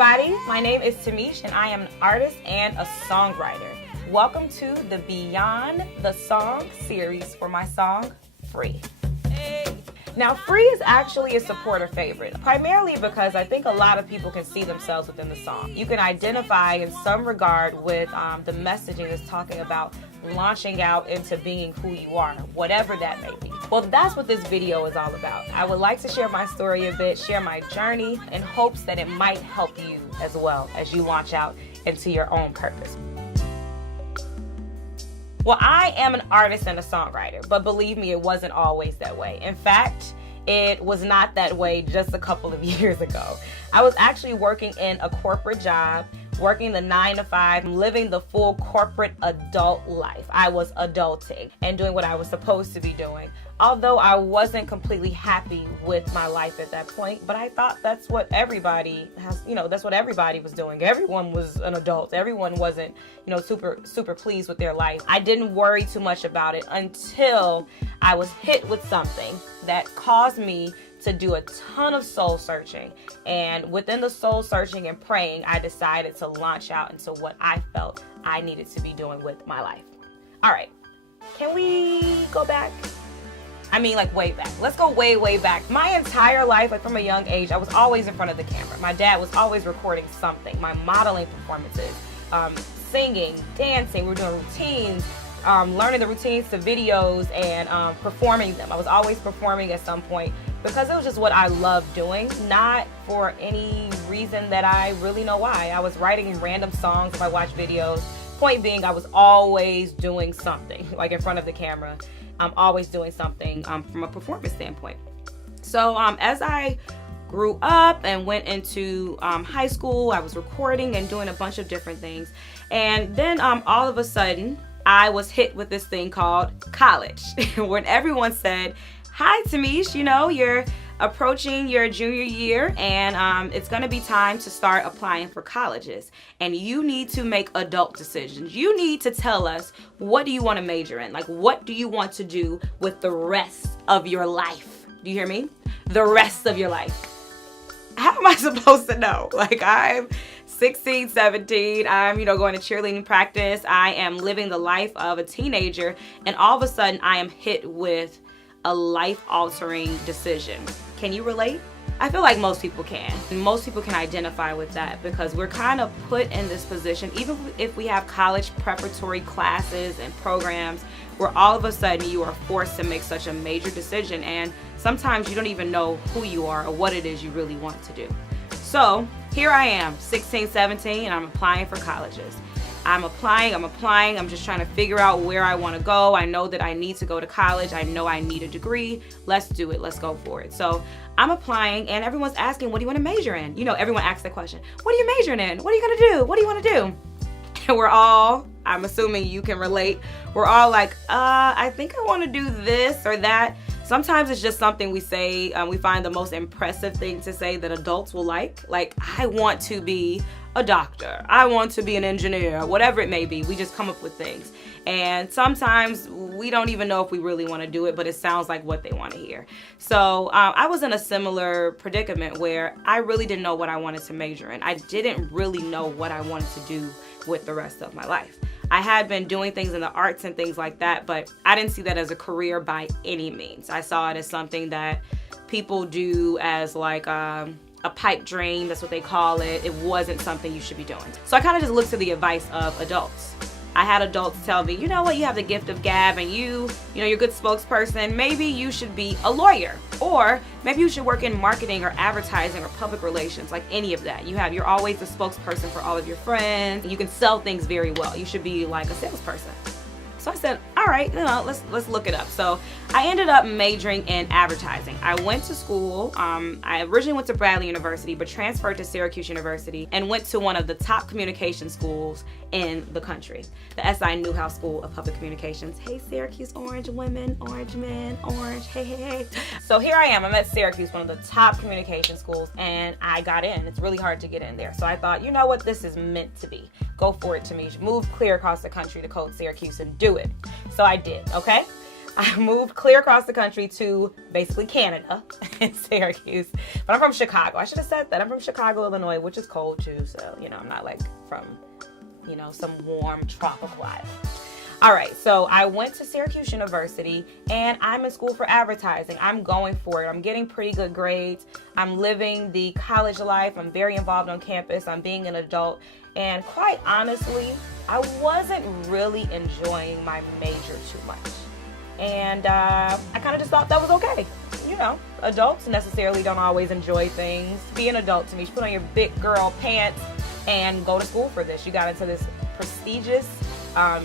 everybody, my name is Tamish and I am an artist and a songwriter. Welcome to the Beyond the Song series for my song, Free. Now, Free is actually a supporter favorite, primarily because I think a lot of people can see themselves within the song. You can identify in some regard with the messaging that's talking about launching out into being who you are, whatever that may be. Well, that's what this video is all about. I would like to share my story a bit, share my journey in hopes that it might help you as well as you launch out into your own purpose. Well, I am an artist and a songwriter, but believe me, it wasn't always that way. In fact, it was not that way just a couple of years ago. I was actually working in a corporate job, working the 9-to-5, living the full corporate adult life. I was adulting and doing what I was supposed to be doing. Although I wasn't completely happy with my life at that point, but I thought that's what everybody has, that's what everybody was doing. Everyone was an adult. Everyone wasn't, super pleased with their life. I didn't worry too much about it until I was hit with something that caused me to do a ton of soul searching. And within the soul searching and praying, I decided to launch out into what I felt I needed to be doing with my life. All right, can we go back? Like way back. Let's go way, way back. My entire life, from a young age, I was always in front of the camera. My dad was always recording something. My modeling performances, singing, dancing, we were doing routines, learning the routines to videos and performing them. I was always performing at some point because it was just what I loved doing, not for any reason that I really know why. I was writing random songs if I watched videos. Point being, I was always doing something, like in front of the camera. I'm always doing something from a performance standpoint. So as I grew up and went into high school, I was recording and doing a bunch of different things. And then all of a sudden, I was hit with this thing called college. When everyone said, "Hi, Tamish, you're approaching your junior year and it's gonna be time to start applying for colleges. And you need to make adult decisions. You need to tell us, what do you want to major in? Like, what do you want to do with the rest of your life?" Do you hear me? The rest of your life. How am I supposed to know? I'm 16, 17, I'm, going to cheerleading practice. I am living the life of a teenager, and all of a sudden I am hit with a life-altering decision. Can you relate? I feel like most people can. Most people can identify with that because we're kind of put in this position, even if we have college preparatory classes and programs, where all of a sudden you are forced to make such a major decision, and sometimes you don't even know who you are or what it is you really want to do. So here I am, 16, 17, and I'm applying for colleges. I'm applying, I'm just trying to figure out where I want to go. I know that I need to go to college. I know I need a degree. Let's do it. Let's go for it. So I'm applying and everyone's asking, what do you want to major in? Everyone asks that question. What are you majoring in? What are you going to do? What do you want to do? And we're all, I'm assuming you can relate, we're all like, I think I want to do this or that. Sometimes it's just something we say, we find the most impressive thing to say that adults will like. Like, I want to be a doctor. I want to be an engineer, whatever it may be. We just come up with things. And sometimes we don't even know if we really want to do it, but it sounds like what they want to hear. So I was in a similar predicament where I really didn't know what I wanted to major in. I didn't really know what I wanted to do with the rest of my life. I had been doing things in the arts and things like that, but I didn't see that as a career by any means. I saw it as something that people do as like a pipe dream. That's what they call it. It wasn't something you should be doing. So I kind of just looked to the advice of adults. I had adults tell me, you know what, you have the gift of gab and you're a good spokesperson. Maybe you should be a lawyer, or maybe you should work in marketing or advertising or public relations, like any of that. You're always the spokesperson for all of your friends. You can sell things very well. You should be like a salesperson. So I said, all right, let's look it up. So I ended up majoring in advertising. I went to school. I originally went to Bradley University, but transferred to Syracuse University and went to one of the top communication schools in the country, the SI Newhouse School of Public Communications. Hey, Syracuse orange women, orange men, orange, hey, hey, hey. So here I am. I'm at Syracuse, one of the top communication schools, and I got in. It's really hard to get in there. So I thought, you know what, this is meant to be. Go for it, Tamish. Move clear across the country to Cold Syracuse and do it. So I did, okay? I moved clear across the country to basically Canada in Syracuse. But I'm from Chicago. I should have said that. I'm from Chicago, Illinois, which is cold too. So, I'm not like from, some warm tropical island. All right, so I went to Syracuse University, and I'm in school for advertising. I'm going for it. I'm getting pretty good grades. I'm living the college life. I'm very involved on campus. I'm being an adult. And quite honestly, I wasn't really enjoying my major too much. And I kind of just thought that was okay. Adults necessarily don't always enjoy things. Be an adult to me. You put on your big girl pants and go to school for this. You got into this prestigious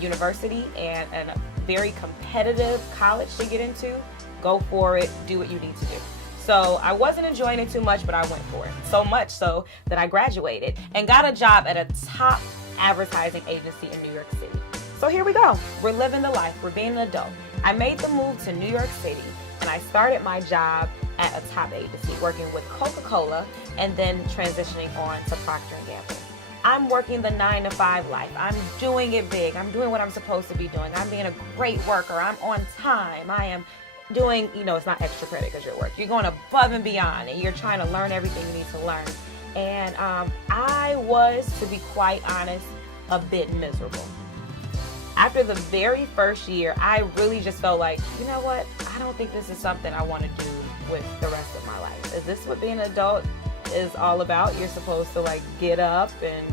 university and a very competitive college to get into. Go for it. Do what you need to do. So I wasn't enjoying it too much, but I went for it. So much so that I graduated and got a job at a top advertising agency in New York City. So here we go. We're living the life. We're being an adult. I made the move to New York City, and I started my job at a top agency working with Coca-Cola and then transitioning on to Procter & Gamble. I'm working the 9-to-5 life. I'm doing it big. I'm doing what I'm supposed to be doing. I'm being a great worker. I'm on time. I am doing, it's not extra credit because you're at work. You're going above and beyond, and you're trying to learn everything you need to learn. And I was, to be quite honest, a bit miserable. After the very first year, I really just felt like, you know what? I don't think this is something I want to do with the rest of my life. Is this what being an adult is all about? You're supposed to get up and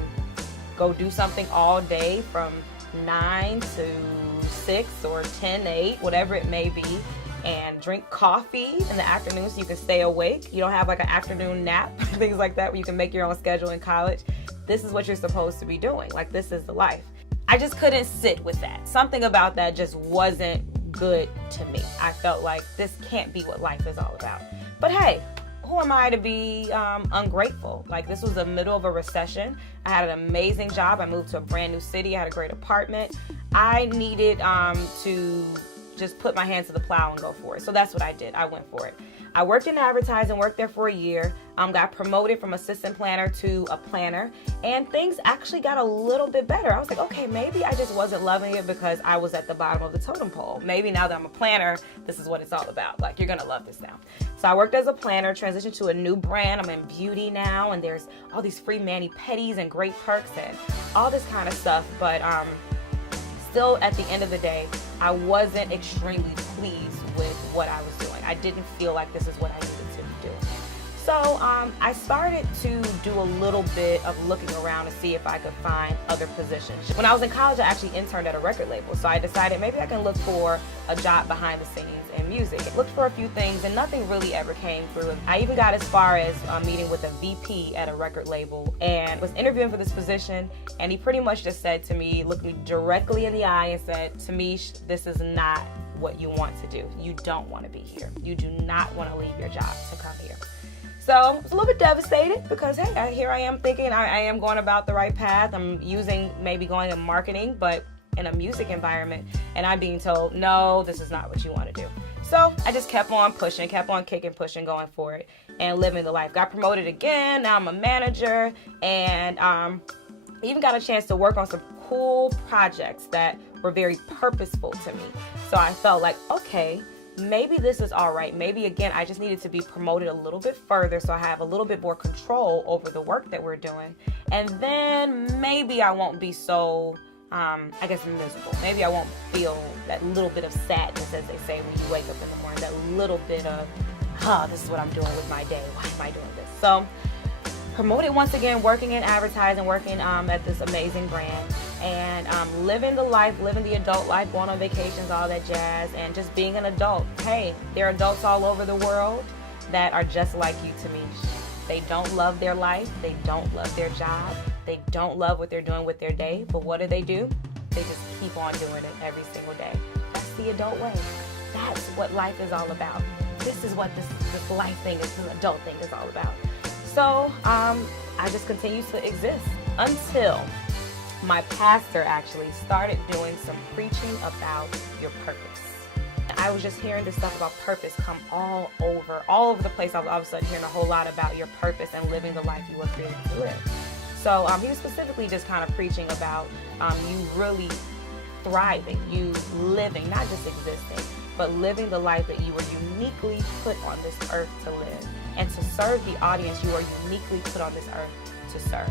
go do something all day from 9 to 6 or 10 to 8, whatever it may be, and drink coffee in the afternoon so you can stay awake. You don't have an afternoon nap, things like that, where you can make your own schedule in college. This is what you're supposed to be doing. This is the life. I just couldn't sit with that. Something about that just wasn't good to me. I felt like this can't be what life is all about. But hey, who am I to be ungrateful? This was the middle of a recession. I had an amazing job. I moved to a brand new city. I had a great apartment. I needed to just put my hands to the plow and go for it. So that's what I did. I went for it. I worked in advertising, worked there for a year, got promoted from assistant planner to a planner, and things actually got a little bit better. I was like, okay, maybe I just wasn't loving it because I was at the bottom of the totem pole. Maybe now that I'm a planner, this is what it's all about. You're gonna love this now. So I worked as a planner, transitioned to a new brand. I'm in beauty now, and there's all these free mani-pedis and great perks and all this kind of stuff, but still at the end of the day, I wasn't extremely pleased with what I was doing. I didn't feel like this is what I needed to be doing. So I started to do a little bit of looking around to see if I could find other positions. When I was in college, I actually interned at a record label. So I decided maybe I can look for a job behind the scenes in music. I looked for a few things and nothing really ever came through. I even got as far as meeting with a VP at a record label and was interviewing for this position. And he pretty much just said to me, looked me directly in the eye and said, Tamish, this is not what you want to do. You don't want to be here. You do not want to leave your job to come here. So I was a little bit devastated because, hey, here I am thinking I am going about the right path. I'm maybe going in marketing, but in a music environment, and I'm being told, no, this is not what you want to do. So I just kept on pushing, kept on kicking, pushing, going for it, and living the life. Got promoted again. Now I'm a manager, and even got a chance to work on some cool projects that were very purposeful to me. So I felt like, okay, maybe this is all right. Maybe, again, I just needed to be promoted a little bit further so I have a little bit more control over the work that we're doing. And then maybe I won't be so, miserable. Maybe I won't feel that little bit of sadness, as they say, when you wake up in the morning, that little bit of, this is what I'm doing with my day. Why am I doing this? So promoted once again, working in advertising, working at this amazing brand, and living the life, living the adult life, going on vacations, all that jazz, and just being an adult. Hey, there are adults all over the world that are just like you, Tamish. They don't love their life. They don't love their job. They don't love what they're doing with their day. But what do? They just keep on doing it every single day. That's the adult way. That's what life is all about. This is what this life thing, this adult thing is all about. So I just continue to exist until my pastor actually started doing some preaching about your purpose. I was just hearing this stuff about purpose come all over the place. I was all of a sudden hearing a whole lot about your purpose and living the life you were created to live. So he was specifically just kind of preaching about you really thriving, you living, not just existing. but living the life that you were uniquely put on this earth to live, and to serve the audience you are uniquely put on this earth to serve.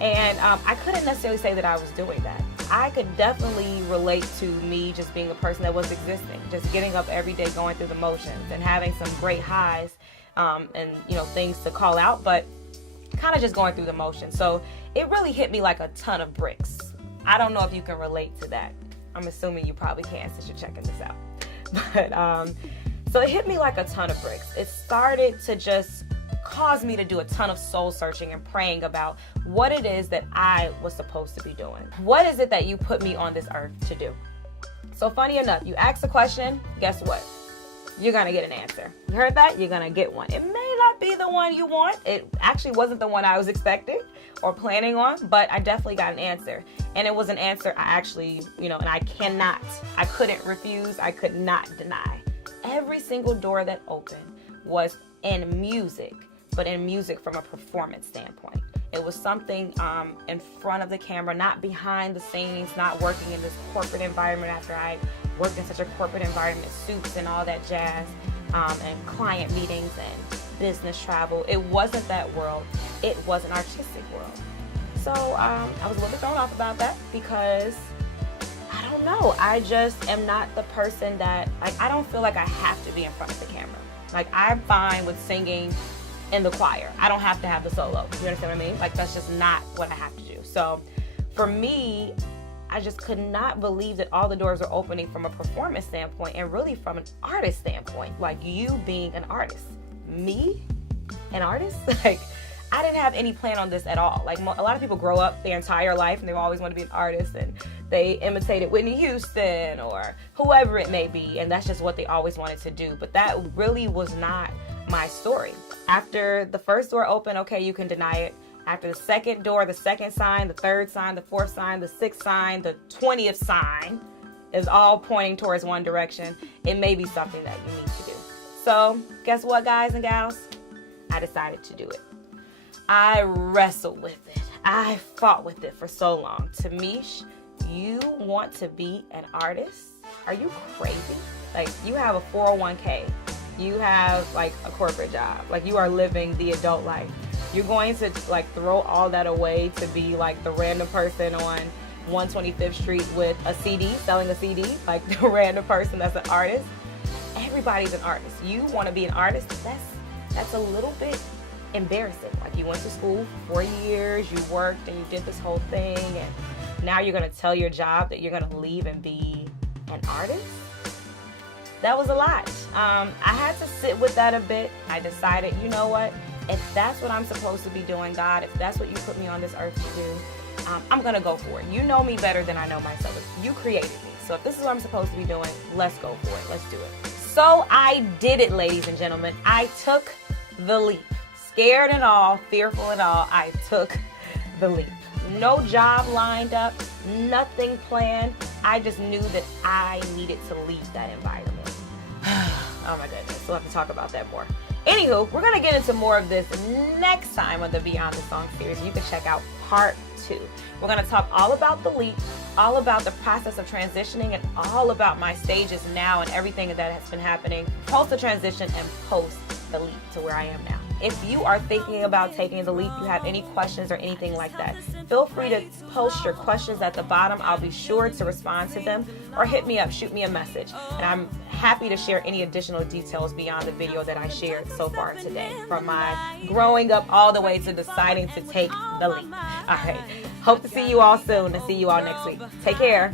And I couldn't necessarily say that I was doing that. I could definitely relate to me just being a person that was existing, just getting up every day, going through the motions, and having some great highs and things to call out, but kind of just going through the motions. So it really hit me like a ton of bricks. I don't know if you can relate to that. I'm assuming you probably can since you're checking this out. But so it hit me like a ton of bricks. It started to just cause me to do a ton of soul searching and praying about what it is that I was supposed to be doing. What is it that you put me on this earth to do? So funny enough, you ask a question, guess what? You're gonna get an answer. You heard that? You're gonna get one. It may not be the one you want. It actually wasn't the one I was expecting or planning on, but I definitely got an answer. And it was an answer I actually, and I couldn't refuse, I could not deny. Every single door that opened was in music, but in music from a performance standpoint. It was something in front of the camera, not behind the scenes, not working in this corporate environment after I worked in such a corporate environment, suits and all that jazz, and client meetings and business travel. It wasn't that world. It was an artistic world. So I was a little bit thrown off about that because I don't know. I just am not the person that, I don't feel like I have to be in front of the camera. I'm fine with singing in the choir. I don't have to have the solo. You understand what I mean? That's just not what I have to do. So for me, I just could not believe that all the doors were opening from a performance standpoint and really from an artist standpoint. You being an artist. Me, an artist? I didn't have any plan on this at all. A lot of people grow up their entire life and they always want to be an artist, and they imitated Whitney Houston or whoever it may be, and that's just what they always wanted to do. But that really was not my story. After the first door opened, okay, you can deny it. After the second door, the second sign, the third sign, the fourth sign, the sixth sign, the 20th sign is all pointing towards one direction. It may be something that you need to do. So guess what, guys and gals? I decided to do it. I wrestled with it. I fought with it for so long. Tamish, you want to be an artist? Are you crazy? You have a 401k. You have a corporate job. You are living the adult life. You're going to throw all that away to be the random person on 125th Street with a CD, selling a CD, the random person that's an artist. Everybody's an artist. You want to be an artist? That's a little bit embarrassing. You went to school for 4 years, you worked, and you did this whole thing, and now you're going to tell your job that you're going to leave and be an artist? That was a lot. I had to sit with that a bit. I decided, you know what? If that's what I'm supposed to be doing, God, if that's what you put me on this earth to do, I'm going to go for it. You know me better than I know myself. You created me. So if this is what I'm supposed to be doing, let's go for it. Let's do it. So I did it, ladies and gentlemen. I took the leap. Scared and all, fearful and all, I took the leap. No job lined up, nothing planned. I just knew that I needed to leave that environment. Oh my goodness, we'll have to talk about that more. Anywho, we're going to get into more of this next time on the Beyond the Song series. You can check out part 2. We're going to talk all about the leap, all about the process of transitioning, and all about my stages now and everything that has been happening post the transition and post the leap to where I am now. If you are thinking about taking the leap, you have any questions or anything like that, feel free to post your questions at the bottom. I'll be sure to respond to them, or hit me up, shoot me a message. And I'm happy to share any additional details beyond the video that I shared so far today, from my growing up all the way to deciding to take the leap. All right. Hope to see you all soon and see you all next week. Take care.